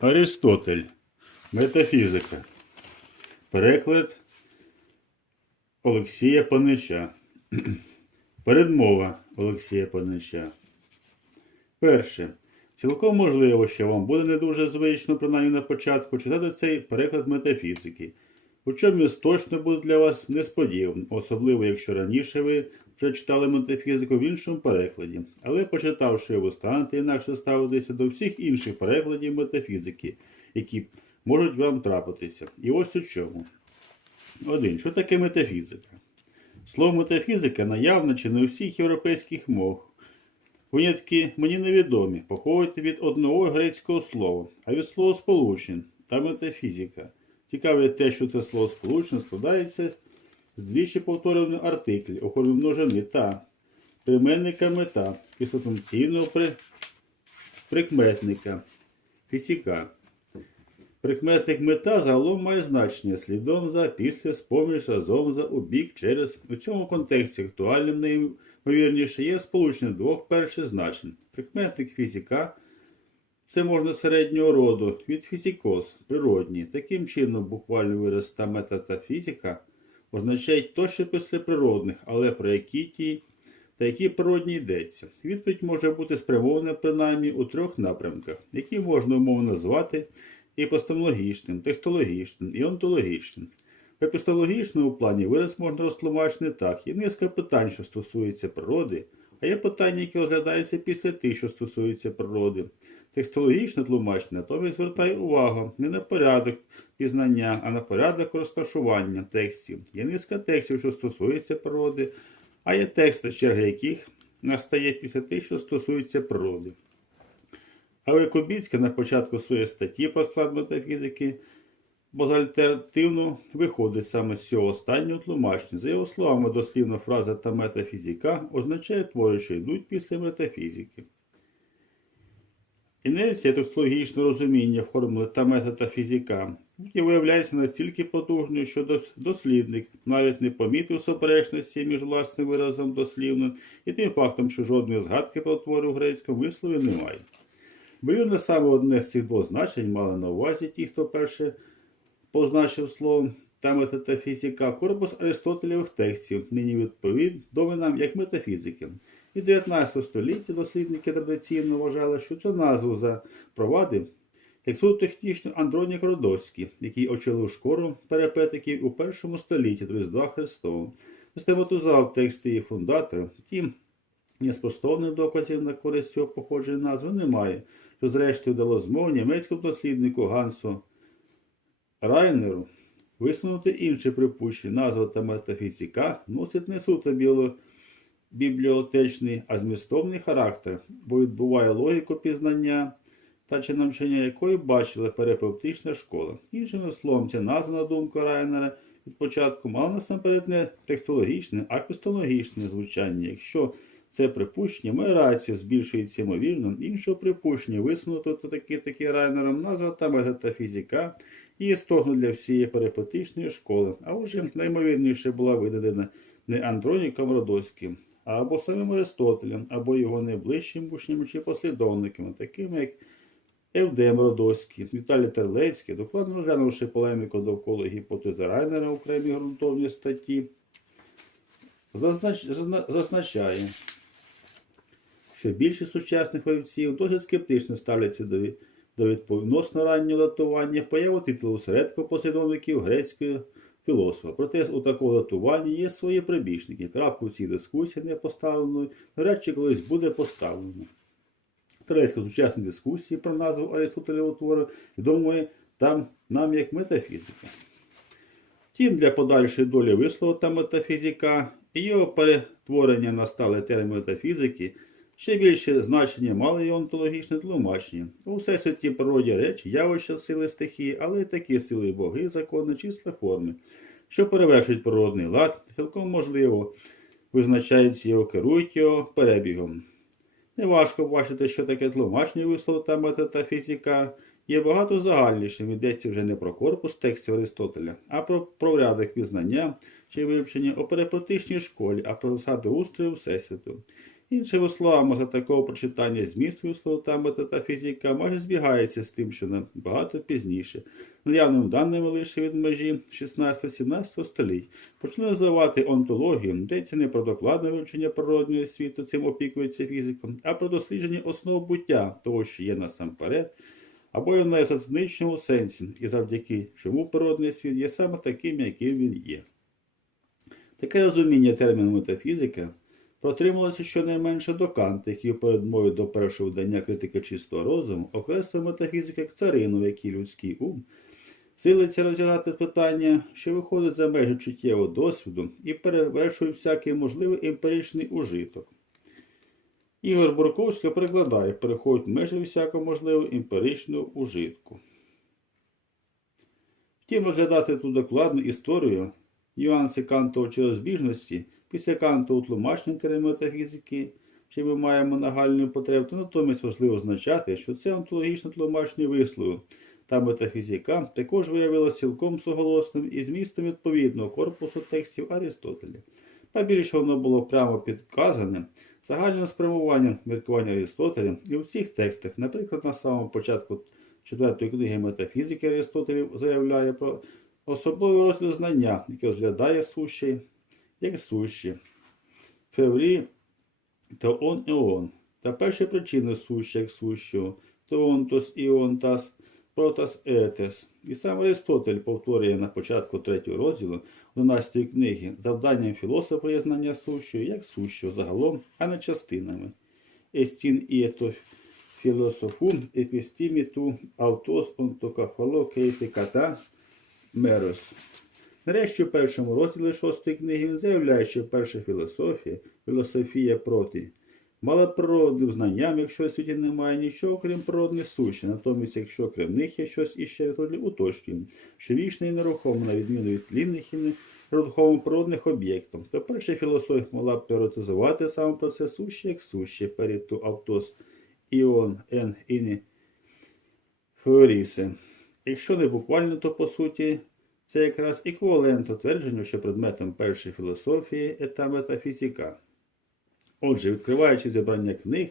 Аристотель. Метафізика. Переклад Олексія Панича. Передмова Олексія Панича. Перше. Цілком можливо, що вам буде не дуже звично, принаймні на початку, читати цей переклад метафізики. У чомусь точно буде для вас несподіваним, особливо якщо раніше ви вже читали метафізику в іншому перекладі. Але почитавши його, станете інакше ставитися до всіх інших перекладів метафізики, які можуть вам трапитися. І ось у чому. 1. Що таке метафізика? Слово метафізика наявне чи не у всіх європейських мовах. Винятки мені невідомі, походять від одного грецького слова, а від слова сполучень та метафізика. Цікаве те, що це слово сполучення складається двічі повторюваних артиклів у формі множини та прийменника мета, кислотенційного при... прикметника, фізика. Прикметник мета загалом має значення слідом за, після, споміж, разом за, у бік, через. У цьому контексті актуальним найімовірніше є сполучення двох перших значень. Прикметник фізика це можна середнього роду від фізикос, природній. Таким чином, буквально вираз та мета та фізика означають то, що після природних, але про які ті та які природні йдеться. Відповідь може бути спрямована принаймні у трьох напрямках, які можна умовно назвати епістемологічним, текстологічним і онтологічним. В епістологічному плані вираз можна розтлумачити так. Є низка питань, що стосуються природи, а є питання, які розглядаються після тих, що стосуються природи. Текстологічне тлумачення натомість звертає увагу не на порядок пізнання, а на порядок розташування текстів. Є низка текстів, що стосуються природи, а є тексти, черга яких настає після тих, що стосуються природи. Але Кубіцька на початку своєї статті про склад метафізики базальтернативно виходить саме з цього останнього тлумачення. За його словами, дослівна фраза та метафізика означає твори, що йдуть після метафізики. Інерція текстологічного розуміння формули та метода фізика і виявляється настільки потужною, що дослідник навіть не помітив суперечності між власним виразом дослівно і тим фактом, що жодної згадки про твори в грецькому вислові немає. Вірно, саме одне з цих двох значень мали на увазі ті, хто перше позначив словом та метафізика корпус Аристотелєвих текстів, нині відповідомий нам як метафізики. І в 19 столітті дослідники традиційно вважали, що цю назву запровадив текстотехнічно Андронік Родовський, який очолив школу перепетиків у першому столітті до Різдва Христового. Систематизував тексти її фундатора, втім, Неспростовних доказів на користь цього походження назви немає, що зрештою дало змогу німецькому досліднику Гансу Райнеру висунути інше припущення. Назва та метафізика носить не суто біоло- бібліотечний, а змістовний характер, бо відбуває логіку пізнання та чи навчання якої бачила перепевтична школа. Іншими словом, ця назва, на думку Райнера, від початку мала насамперед не текстологічне, а епістологічне звучання. Якщо це припущення має рацію, збільшується ймовірно, іншого припущення висунуто то таки таки Райнером назва та метафізика і істогну для всієї перипатичної школи, а вже наймовірніше була видадена не Андроніком Родоським, або самим Аристотелем, або його найближчим учнями чи послідовниками, такими як Евдем Родоський, Віталій Терлецький, докладно розглянувши полеміку довкола гіпотези Райнера в окремій ґрунтовній статті, зазнач- зазначає, що більшість сучасних вивців досить скептично ставляться до, до відповідносно раннього датування появу титулу середко послідовників грецької філософа. Проте у такого датування є свої прибічники. Крапку в цій дискусії не поставлено, навряд чи колись буде поставлено. Турецька сучасні дискусії про назву Аристотелєвого твору відомої там нам як метафізика. Втім, для подальшої долі вислову та метафізика і його перетворення на сталий термін метафізики ще більше значення мали і онтологічне тлумачення. У всесвіті природі речі, явища сили стихії, але й такі сили боги, закони, числа форми, що перевершують природний лад, цілком можливо визначають його, керують його перебігом. Неважко бачити, що таке тлумачні вислови та метафізика є багато загальнішим. Йдеться вже не про корпус текстів Аристотеля, а про порядок пізнання чи вивчення у перепотичній школі, а про засади устрою Всесвіту. Іншими словами, за такого прочитання зміст вислову та метафізика майже збігається з тим, що набагато пізніше, наявними даними лише від межі 16-17 століть, почали називати онтологію, йдеться не про докладне вивчення природнього світу, цим опікується фізиком, а про дослідження основ буття того, що є насамперед, або й в найзатничному сенсі, і завдяки чому природний світ є саме таким, яким він є. Таке розуміння терміну метафізика протрималося щонайменше до Канта, який у передмові до першого видання критики чистого розуму окреслив метафізику як царину, в якій людський ум силиться розглядати питання, що виходить за межі чуттєвого досвіду і перевершує всякий можливий емпіричний ужиток. Ігор Бурковський перекладає, переходить межі всякого можливого емпіричного ужитку. Втім, розглядати ту докладну історію, нюанси кантової розбіжності, після кантового тлумачення метафізики, що ми маємо нагальну потребу, то натомість важливо означати, що це онтологічне тлумачення вислову та метафізика також виявилося цілком суголосним із змістом відповідного корпусу текстів Аристотеля. Та більше воно було прямо підказане загальним спрямуванням міркування Аристотеля і у цих текстах, наприклад, на самому початку четвертої книги метафізики Аристотелів заявляє про особливий розгляд знання, яке розглядає суші як суші, феврі та он еон, та перші причини суші як сущого, то онтос іонтас, протас етес. І сам Аристотель повторює на початку третього розділу 11 книги завданням філософа є знання сущого як сущого загалом, а не частинами. Естін іето філософу епістімі ту автос онтокафало кейфіката мерос. Нарешті в першому розділі шостої книги він заявляє, що перша філософія, філософія проти, мала природним знанням, якщо в світі немає нічого, крім природних суші. Натомість, якщо крім них є щось іще уточнюємо, що вічне і нерухомо, на відміну від тлінних і нерухомо природних об'єктів, то перша філософія могла б теоретизувати саме процес суші як суші, перед ту автос іон ен іні феорісе. Якщо не буквально, то по суті. Це якраз еквівалент твердженню, що предметом першої філософії та метафізика. Отже, відкриваючи зібрання книг,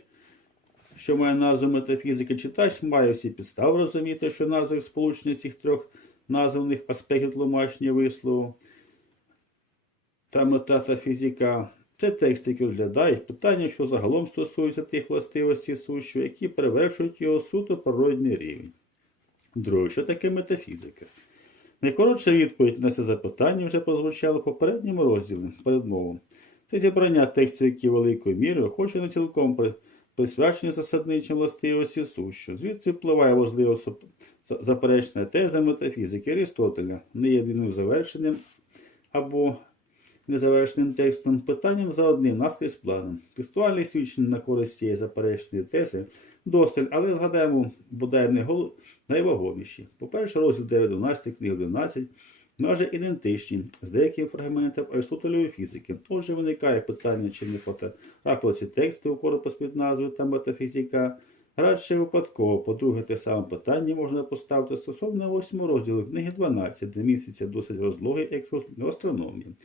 що має назву метафізика, читач має всі підстави розуміти, що назва сполучення цих трьох названих аспектів тлумачення вислову та метафізика це текст, який розглядає питання, що загалом стосуються тих властивостей сущого, які перевершують його суто природний рівень. Друге, що таке метафізика? Найкоротша відповідь на це запитання вже прозвучала в попередньому розділі передмову. Це зібрання текстів, які великою мірою, хоч і не цілком при- присвячені засадничим властивості сущу. Звідси впливає важлива заперечна теза метафізики Аристотеля, не єдиним завершенням або незавершеним текстом, питанням за одним наскрізь планом. Текстуальне свідчення на користь цієї заперечної тези досталь, але згадаємо бодай не найвагоміші. По-перше, розділ 9-12, книги 11, майже ідентичні з деякими фрагментами Аристотелевої фізики. Отже, виникає питання, чи не потрапили ці тексти у корпус під назвою та метафізика. Радше випадково, по-друге, те саме питання можна поставити стосовно 8 розділу книги 12, де міститься досить розлогий екскурс в астрономії.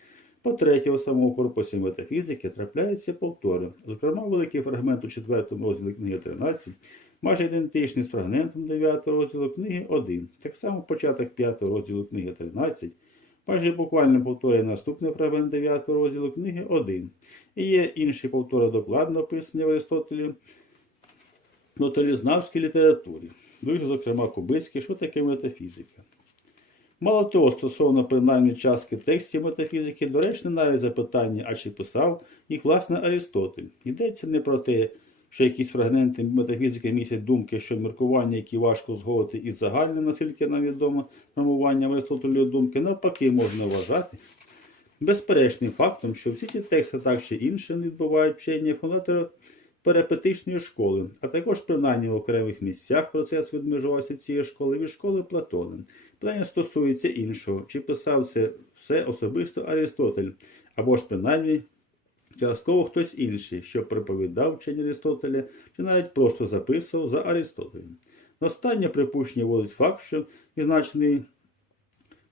По-третє, у самому корпусі метафізики трапляються повтори. Зокрема, великий фрагмент у 4 розділі книги 13 майже ідентичний з фрагментом 9 розділу книги 1. Так само початок 5 розділу книги 13 майже буквально повторює наступний фрагмент 9 розділу книги 1. І є інші повтори докладно описані в Аристотелі в літературі. Другі, зокрема, Кубицький, що таке метафізика. Мало того, стосовно принаймні частки текстів метафізики, доречне навіть запитання, а чи писав їх власне Аристотель. Йдеться не про те, що якісь фрагменти метафізики містять думки, що міркування, які важко згодити із загальним, наскільки нам відомо, формуванням Аристотелю думки, навпаки, можна вважати безперечним фактом, що всі ці тексти так чи інше відбувають вчення фундатора перипетичної школи, а також принаймні в окремих місцях процес відмежувався цієї школи від школи Платона. Питання стосується іншого, чи писав це все особисто Аристотель, або ж принаймні частково хтось інший, що приповідав вчення Аристотеля, чи навіть просто записував за Аристотелем. Останнє припущення вводить факт, що відзначений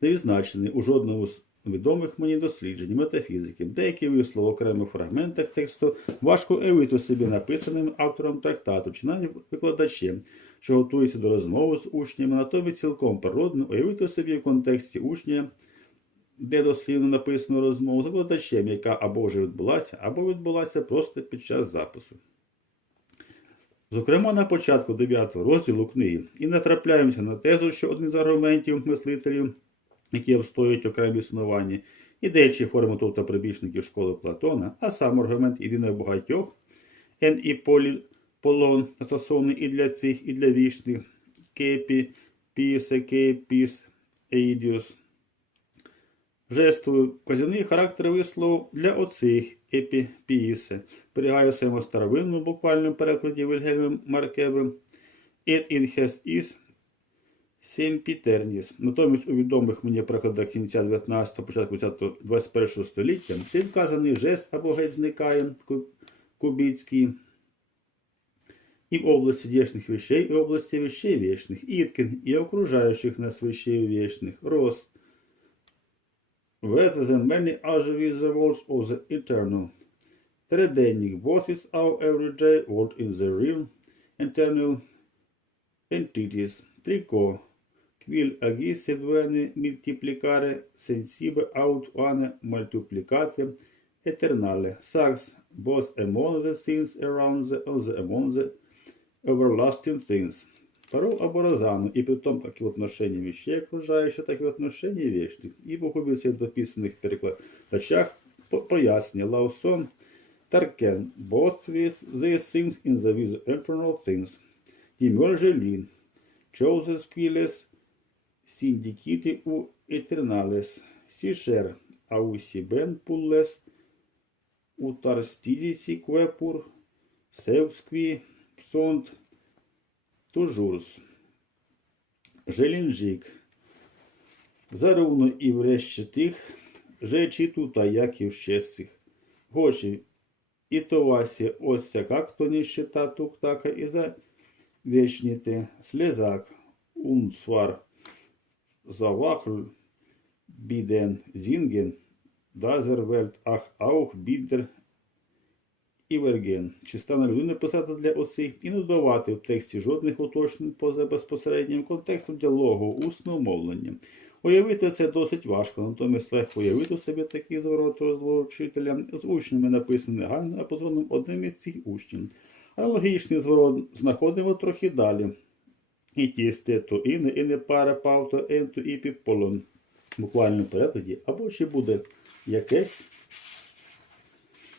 не відзначений у жодному з відомих мені досліджень, метафізики. Деякі вислови в окремих фрагментах тексту важко уявити собі написаним автором трактату чи навіть викладачем, що готується до розмови з учнями, натомість цілком природно уявити собі в контексті учня, де дослівно написано розмову з викладачем, яка або вже відбулася, або відбулася просто під час запису. Зокрема, на початку 9 розділу книги і натрапляємося на тезу, що один з аргументів мислителів, які обстоюють окремі існування, і деячі форми тобто прибічників школи Платона, а сам аргумент єдиної багатьох, ен і полі, полон, застосований і для цих, і для вічних, кепі, пісе, кепіс, еїдіус, жестовий вказівний характер вислову для оцих епіпіїсе. Зберігає в своєму старовинному буквальному перекладі Вільгельмом Маркевим. «Et in hes is sempiternis». Натомість у відомих мені перекладах кінця 19-го, початку 21 століття цей вказаний жест або геть зникає ку- кубицький и в области дешних вещей, и в области вещей вечных, Иткин, и окружающих нас вещей вечных, Рос, Whether the many with the words of the eternal. Триденник, both is our everyday world in the real, eternal entities. Трико, quil agis sed multiplicare sensibe aut ane multiplicate eternale. Sax, both among the things around the, and the among the everlasting things. Второго або Розану, и при том, как и в отношении вещей окружающих, так и в отношении вечных. Ибо в всех дописанных перекладачах по- пояснення Лаусон Таркен, both with these things in the with eternal things. Дімержелін, Чоузес Квілес, Сіндікіти у Етерналес, Сішер, Аусібен Пуллес, Утарстідісі Квепур, Севскві, Псонт, Тужурс, Желінжик, Заруно і врешті тих, жечі тута, як і вщестих. Гоші, і товасі ось как то не щита туктака і за вечніте, слезак, унсвар, завахл, біден, зінген, дазервельт, ах, аух, бідер, Іверген. Чи стане людина писати для оцих і не додавати в тексті жодних уточнень поза безпосереднім контекстом діалогу, усного мовлення. Уявити це досить важко, натомість легко уявити собі такий зворот розмови вчителя з учнями, написаний негайно, а позвонив одним із цих учнів. Аналогічний зворот знаходимо трохи далі. І тісте, то іне, і не пара павто, енту і піполон. В буквальному перекладі, або ще буде якесь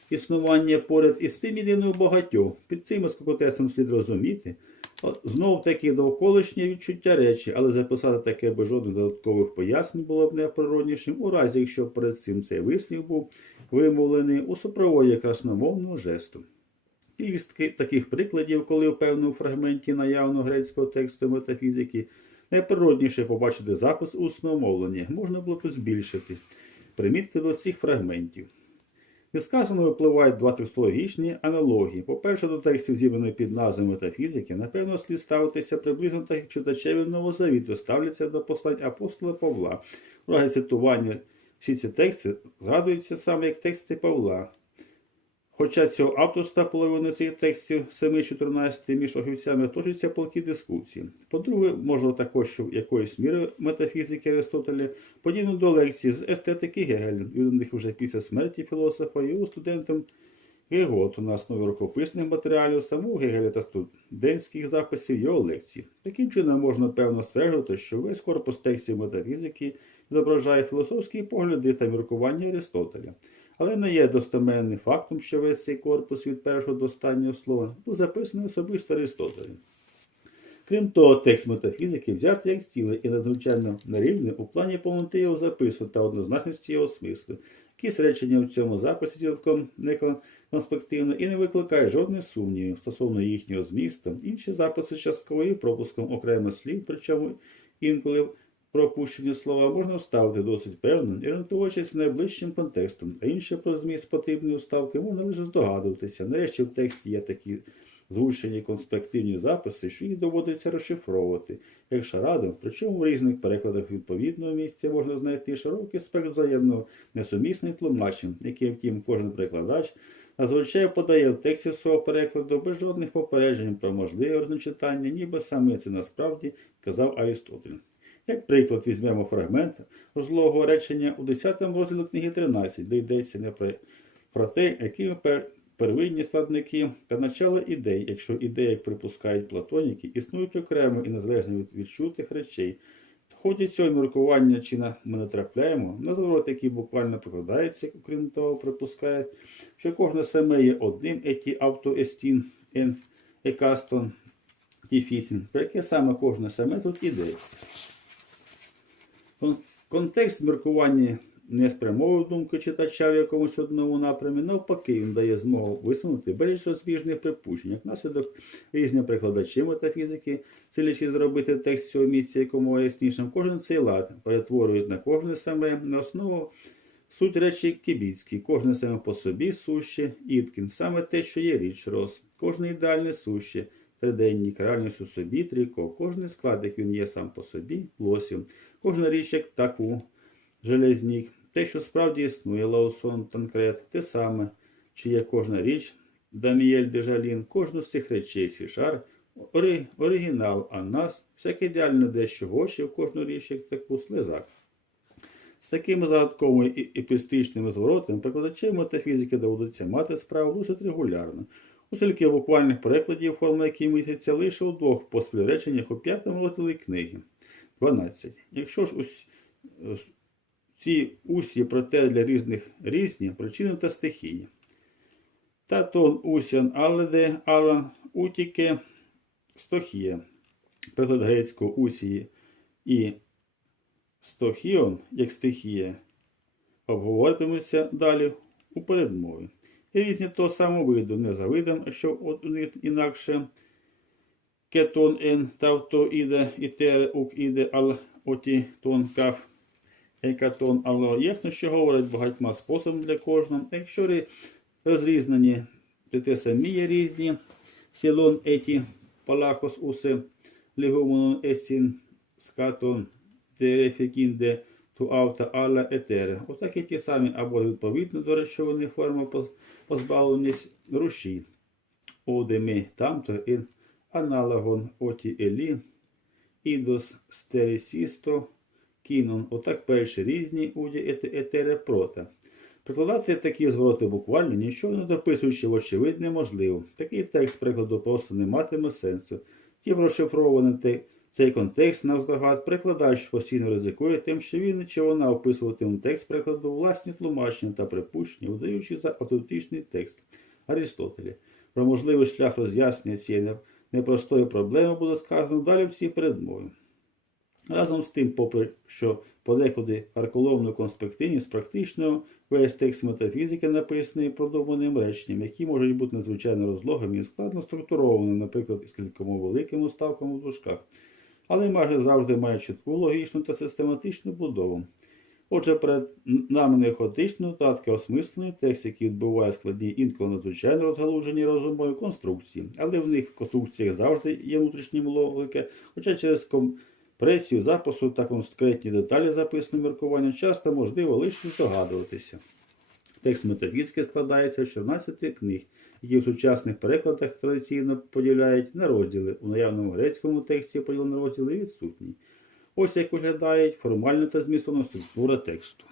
існування поряд із цим єдиною багатьох. Під цим скокотесом слід розуміти. Знов таки довколишнє відчуття речі, але записати таке без жодних додаткових пояснень було б найприроднішим, у разі якщо перед цим цей вислів був вимовлений у супроводі красномовного жесту. Кількість таких прикладів, коли в певному фрагменті наявного грецького тексту метафізики найприродніше побачити запис усного мовлення, можна було б збільшити примітки до цих фрагментів. Зі сказаного випливають два текстологічні аналогії. По-перше, до текстів, зібраних під назвою метафізики, напевно, слід ставитися приблизно так, як читачеві Новозавіту ставляться до послань апостола Павла. У разі цитування всі ці тексти згадуються саме як тексти Павла. Хоча цього авторства половини цих текстів 7-14 між фахівцями точаться полки дискусії. По-друге, можливо також, що якоїсь міри метафізики Аристотеля, подібно до лекцій з естетики Гегеля, відданих вже після смерті філософа, його студентом Геготу на основі рукописних матеріалів самого Гегеля та студентських записів його лекцій. Таким чином можна певно стверджувати, що весь корпус текстів метафізики відображає філософські погляди та міркування Аристотеля. Але не є достеменним фактом, що весь цей корпус від першого до останнього слова був записаний особисто Аристотелем. Крім того, текст метафізики взятий як ціле і надзвичайно нарівний у плані повноти його запису та однозначності його смислу. Якісь речення в цьому записі цілком неконспективно і не викликає жодних сумнівів стосовно їхнього змісту. Інші записи частково і пропуском окремих слів, причому інколи пропущені слова можна вставити досить певно, орієнтуючись найближчим контекстом, а інші про зміст потрібної вставки можна лише здогадуватися. Нарешті в тексті є такі звучені конспективні записи, що їх доводиться розшифровувати, як шараду, причому в різних перекладах відповідного місця можна знайти широкий спектр взаємно несумісних тлумачень, які, втім, кожен перекладач зазвичай подає в тексті свого перекладу без жодних попереджень про можливе розночитання, ніби саме це насправді казав Аристотель. Як приклад, візьмемо фрагмент злого речення у 10 розділі книги 13, де йдеться не про, про те, які первинні складники та начало ідей, якщо ідеї, як припускають платоніки, існують окремо і незалежно від відчутих речей. В ході цього міркування чи на ми натрапляємо на зворот, який буквально прикладається, окрім того, припускає, що кожне саме є одним еті автоестін ен екастон діфісін, про яке саме кожне саме тут ідеться. Кон- Контекст міркування не спрямовує думки читача в якомусь одному напрямі, навпаки, він дає змогу висунути безліч розбіжних припущень, як наслідок різні перекладачі метафізики, цілячи зробити текст цього місця якомога яснішим, кожен цей лад перетворюють на кожне саме на основу. Суть речі кібіцькі, кожне саме по собі суще, іткін, саме те, що є річ роз, кожне ідеальне суще, триденник, реальність у собі, тріко, кожний склад, як він є сам по собі, лосів, кожна річ як таку, железнік, те, що справді існує, Лаусон, Танкрет, те саме, чи є кожна річ, Даміель Дежалін, кожну з цих речей Сішар, ори, оригінал, а нас, всяке ідеально дещо гоші в кожну річ, як таку слезак. З такими загадковими і епістичними зворотами перекладачем метафізики доводиться мати справу досить регулярно, оскільки буквальних перекладів, форма які місяця лише у двох поспіль у п'ятому розділі книги. 12. Якщо ж ось ці усі проте для різних різні причини та стихії. Та тон усян аледе алан утіке стохія. Приклад грецького усії і стохіон, як стихія, обговорюватимуться далі у передмові. І різні того самого виду, не за що у них інакше кетон ен тавто іде ітер ук іде ал оті тон каф екатон ало ясно, що говорять багатьма способами для кожного. Якщо розрізнені, те самі є різні. Сілон еті палахос усе легумонон естін скатон терефікінде ту авта алла етере. Отак і ті самі або відповідно до речовини форми поз- позбавленість руші. Одеми тамто ін аналагон оті елі, ідос стересісто, кінон. Отак перші різні уді ете- етере прота. Прикладати такі звороти буквально, нічого не дописуючи, вочевидь, неможливо. Такий текст прикладу просто не матиме сенсу. Ті розшифрований те- цей контекст навздогад прикладач постійно ризикує тим, що він чи вона описуватиме текст прикладу власні тлумачення та припущення, видаючи за автентичний текст Аристотеля. Про можливий шлях роз'яснення цієї непростої проблеми буде сказано далі в цій передмові. Разом з тим, попри що подекуди арколовну конспективність практично весь текст метафізики написаний продуманим реченням, які можуть бути надзвичайно розлогими і складно структурованими, наприклад, із кількома великими ставками в дужках, але майже завжди має чітку логічну та систематичну будову. Отже, перед нами не хаотичні нотатки, а осмислений текст, який відбуває складні інколи надзвичайно розгалужені розумові конструкції, але в них в конструкціях завжди є внутрішні логіка, хоча через компресію запису та конкретні деталі записаного міркування часто можливо лише здогадуватися. Текст метафізики складається з 14 книг, які в сучасних перекладах традиційно поділяють на розділи. У наявному грецькому тексті поділені розділи відсутні. Ось як виглядає формальна та змістовна структура тексту.